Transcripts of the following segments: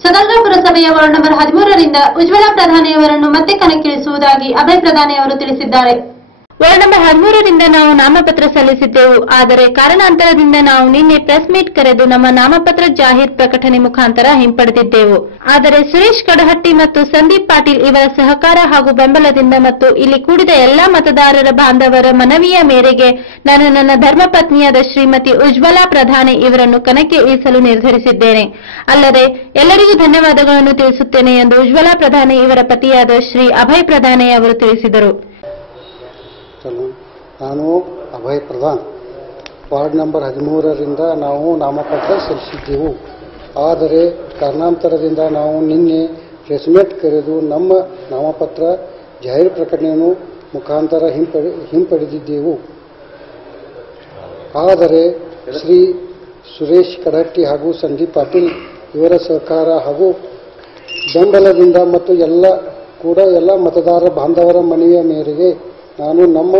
ಸದಲ್ಗ ಪುರಸಭೆಯ ward number ಹದಿಮೂರರಿಂದ ಉಜ್ವಲ ಪ್ರಧಾನಿಯವರನ್ನು ಮತ್ತೆ ಕಣಕ್ಕಿಳಿಸುವುದಾಗಿ ಅಭಯ್ ಪ್ರಧಾನಿಯವರು ತಿಳಿಸಿದ್ದಾರೆ. ವಾರ್ಡ್ ನಂಬರ್ ಹದಿಮೂರರಿಂದ ನಾವು ನಾಮಪತ್ರ ಸಲ್ಲಿಸಿದ್ದೆವು. ಆದರೆ ಕಾರಣಾಂತರದಿಂದ ನಾವು ನಿನ್ನೆ ಪ್ರೆಸ್ ಮೀಟ್ ಕರೆದು ನಮ್ಮ ನಾಮಪತ್ರ ಜಾಹೀರ್ ಪ್ರಕಟಣೆ ಮುಖಾಂತರ ಹಿಂಪಡೆದಿದ್ದೆವು. ಆದರೆ ಸುರೇಶ್ ಕಡಹಟ್ಟಿ ಮತ್ತು ಸಂದೀಪ್ ಪಾಟೀಲ್ ಇವರ ಸಹಕಾರ ಹಾಗೂ ಬೆಂಬಲದಿಂದ ಮತ್ತು ಇಲ್ಲಿ ಕೂಡಿದ ಎಲ್ಲಾ ಮತದಾರರ ಬಾಂಧವರ ಮನವಿಯ ಮೇರೆಗೆ ನಾನು ನನ್ನ ಧರ್ಮಪತ್ನಿಯಾದ ಶ್ರೀಮತಿ ಉಜ್ವಲಾ ಪ್ರಧಾನಿ ಇವರನ್ನು ಕಣಕ್ಕೆ ಇಳಿಸಲು ನಿರ್ಧರಿಸಿದ್ದೇನೆ. ಅಲ್ಲದೆ ಎಲ್ಲರಿಗೂ ಧನ್ಯವಾದಗಳನ್ನು ತಿಳಿಸುತ್ತೇನೆ ಎಂದು ಉಜ್ವಲಾ ಪ್ರಧಾನಿ ಇವರ ಪತಿಯಾದ ಶ್ರೀ ಅಭಯ್ ಪ್ರಧಾನಿ ಅವರು ತಿಳಿಸಿದರು. ಚಲೋ ನಾನು ಅಭಯ್ ಪ್ರಧಾನ್ ವಾರ್ಡ್ ನಂಬರ್ ಹದಿಮೂರರಿಂದ ನಾವು ನಾಮಪತ್ರ ಸಲ್ಲಿಸಿದ್ದೆವು. ಆದರೆ ಕಾರಣಾಂತರದಿಂದ ನಾವು ನಿನ್ನೆ ರೆಸ್ಮೆಟ್ ಕರೆದು ನಮ್ಮ ನಾಮಪತ್ರ ಜಾಹೀರು ಪ್ರಕಟಣೆಯನ್ನು ಮುಖಾಂತರ ಹಿಂಪಡೆ, ಹಿಂಪಡೆದಿದ್ದೆವು. ಆದರೆ ಶ್ರೀ ಸುರೇಶ್ ಕಡಟ್ಟಿ ಹಾಗೂ ಸಂದೀಪ್ ಪಾಟೀಲ್ ಇವರ ಸಹಕಾರ ಹಾಗೂ ಬೆಂಬಲದಿಂದ ಮತ್ತು ಎಲ್ಲ, ಕೂಡ ಎಲ್ಲ ಮತದಾರ ಬಾಂಧವರ ಮನವಿಯ ಮೇರೆಗೆ ನಾನು ನಮ್ಮ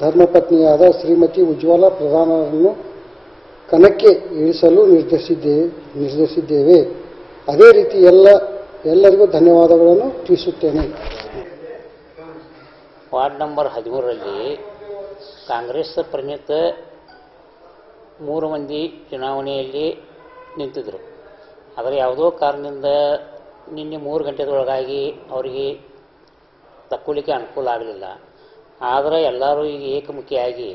ಧರ್ಮಪತ್ನಿಯಾದ ಶ್ರೀಮತಿ ಉಜ್ವಲ ಪ್ರಧಾನರನ್ನು ಕಣಕ್ಕೆ ಇಳಿಸಲು ನಿರ್ಧರಿಸಿದ್ದೇವೆ ನಿರ್ಧರಿಸಿದ್ದೇವೆ. ಅದೇ ರೀತಿ ಎಲ್ಲ, ಎಲ್ಲರಿಗೂ ಧನ್ಯವಾದಗಳನ್ನು ತಿಳಿಸುತ್ತೇನೆ. ವಾರ್ಡ್ ನಂಬರ್ ಹದಿಮೂರರಲ್ಲಿ ಕಾಂಗ್ರೆಸ್ ಪ್ರಣಿತ ಮೂರು ಮಂದಿ ಚುನಾವಣೆಯಲ್ಲಿ ನಿಂತಿದ್ದರು ಆದರೆ ಯಾವುದೋ ಕಾರಣದಿಂದ ನಿನ್ನೆ ಮೂರು ಗಂಟೆದೊಳಗಾಗಿ ಅವರಿಗೆ ತಕ್ಕೊಳ್ಳಿಕ್ಕೆ ಅನುಕೂಲ ಆಗಲಿಲ್ಲ. ಆದರೆ ಎಲ್ಲರೂ ಈಗ ಏಕಮುಖಿಯಾಗಿ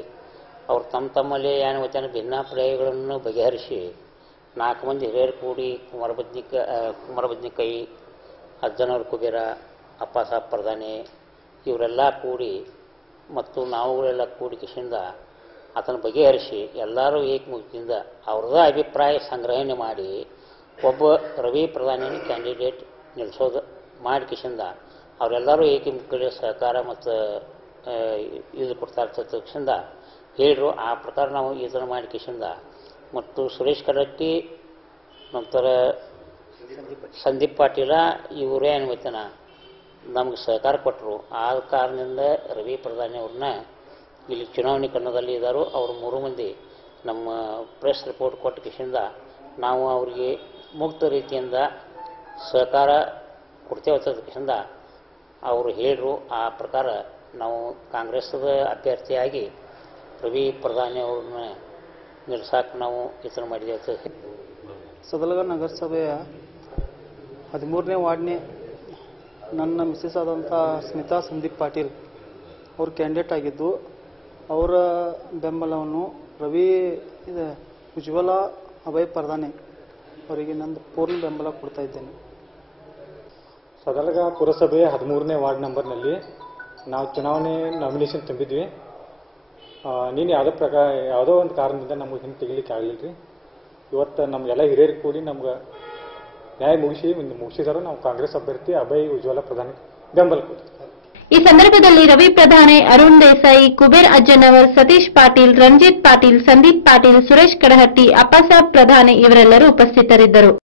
ಅವ್ರು ತಮ್ಮ ತಮ್ಮಲ್ಲಿ ಏನು ವಚನ ಭಿನ್ನಾಪ್ರಾಯಗಳನ್ನು ಬಗೆಹರಿಸಿ ನಾಲ್ಕು ಮಂದಿ ಹಿರಿಯರು ಕೂಡಿ ಕುಮಾರಬದ್ನಿಕ ಕುಮಾರಬದ್ನಿಕಾಯಿ ಕುಮಾರ ಬದ್ನಿಕಾಯಿ ಅಜ್ಜನವ್ರ ಕುಬೇರ ಅಪ್ಪ ಸಾಬ್ ಪ್ರಧಾನಿ ಇವರೆಲ್ಲ ಕೂಡಿ ಮತ್ತು ನಾವುಗಳೆಲ್ಲ ಕೂಡಿ ಕಿಶಿಂದ ಆತನ ಬಗೆಹರಿಸಿ ಎಲ್ಲರೂ ಏಕಮುಖದಿಂದ ಅವ್ರದ್ದೇ ಅಭಿಪ್ರಾಯ ಸಂಗ್ರಹಣೆ ಮಾಡಿ ಒಬ್ಬ ರವಿ ಪ್ರಧಾನಿ ಕ್ಯಾಂಡಿಡೇಟ್ ನಿಲ್ಲಿಸೋದು ಮಾಡಿ ಕಿಶಿಂದ ಅವರೆಲ್ಲರೂ ಏಕಮುಖ ಸಹಕಾರ ಮತ್ತು ಇದು ಕೊಡ್ತಾ ಇರ್ತದೆ ತಕ್ಷಣ ಹೇಳಿರು ಆ ಪ್ರಕಾರ ನಾವು ಇದನ್ನು ಮಾಡಿ ಕಿಶಿಂದ ಮತ್ತು ಸುರೇಶ್ ಕಡಟ್ಟಿ ನಂತರ ಸಂದೀಪ್ ಪಾಟೀಲ, ಇವರೇ ಏನು ಅನ್ವಯ್ತಾನ ನಮ್ಗೆ ಸಹಕಾರ ಕೊಟ್ಟರು. ಆ ಕಾರಣದಿಂದ ರವಿ ಪ್ರಧಾನಿ ಅವ್ರನ್ನ ಇಲ್ಲಿ ಚುನಾವಣೆ ಕನ್ನದಲ್ಲಿ ಇದ್ದಾರೋ ಅವರು ಮೂರು ಮಂದಿ ನಮ್ಮ ಪ್ರೆಸ್ ರಿಪೋರ್ಟ್ ಕೊಟ್ಟ ಕಿಶಿಂದ ನಾವು ಅವರಿಗೆ ಮುಕ್ತ ರೀತಿಯಿಂದ ಸಹಕಾರ ಕೊಡ್ತೇವೆ ಕಿಶಿಂದ ಅವರು ಹೇಳಿರು ಆ ಪ್ರಕಾರ ನಾವು ಕಾಂಗ್ರೆಸ್ದ ಅಭ್ಯರ್ಥಿಯಾಗಿ ರವಿ ಪ್ರಧಾನಿ ಅವ್ರನ್ನ ನಿಲ್ಸಕ್ಕೆ ನಾವು ಹೆಸರು ಮಾಡಿದ್ದೇವೆ ಸದಲಗ ನಗರಸಭೆಯ ಹದಿಮೂರನೇ ವಾರ್ಡ್ನೇ ನನ್ನ ಮಿಸ್ಸಸ್ ಆದಂಥ ಸ್ಮಿತಾ ಸಂದೀಪ್ ಪಾಟೀಲ್ ಅವರು ಕ್ಯಾಂಡಿಡೇಟ್ ಆಗಿದ್ದು ಅವರ ಬೆಂಬಲವನ್ನು ರವಿ ಇದು ಉಜ್ವಲ ಅಭಯ್ ಪ್ರಧಾನಿ ಅವರಿಗೆ ನಂದು ಪೂರ್ಣ ಬೆಂಬಲ ಕೊಡ್ತಾ ಇದ್ದೇನೆ. ಸದಲಗ ಪುರಸಭೆಯ ಹದಿಮೂರನೇ ವಾರ್ಡ್ ನಂಬರ್ನಲ್ಲಿ ನಾವು ಚುನಾವಣೆ ನಾಮಿನೇಷನ್ ತುಂಬಿದ್ವಿ. ನೀನು ಯಾವುದೋ ಪ್ರಕಾರ, ಯಾವುದೋ ಒಂದು ಕಾರಣದಿಂದ ನಮಗೆ ಹಿಂದೆ ತೆಗಿಲಿಕ್ಕೆ ಆಗಲಿಲ್ಲ ರೀ ಇವತ್ತು ನಮ್ಮ ಎಲ್ಲ ಹಿರಿಯರು ಕೂಡಿ ನಮ್ಗೆ ನ್ಯಾಯ ಮುಗಿಸಿ ಮುಗಿಸಿದಾರೆ ನಾವು ಕಾಂಗ್ರೆಸ್ ಅಭ್ಯರ್ಥಿ ಅಭಯ್ ಉಜ್ವಲ ಪ್ರಧಾನಿ ಬೆಂಬಲ ಈ ಸಂದರ್ಭದಲ್ಲಿ ರವಿ ಪ್ರಧಾನೆ, ಅರುಣ್ ದೇಸಾಯಿ, ಕುಬೇರ್ ಅಜ್ಜನವರ್, ಸತೀಶ್ ಪಾಟೀಲ್, ರಂಜಿತ್ ಪಾಟೀಲ್, ಸಂದೀಪ್ ಪಾಟೀಲ್, ಸುರೇಶ್ ಕಡಹಟ್ಟಿ, ಅಪ್ಪಸಾಬ್ ಪ್ರಧಾನಿ ಇವರೆಲ್ಲರೂ ಉಪಸ್ಥಿತರಿದ್ದರು.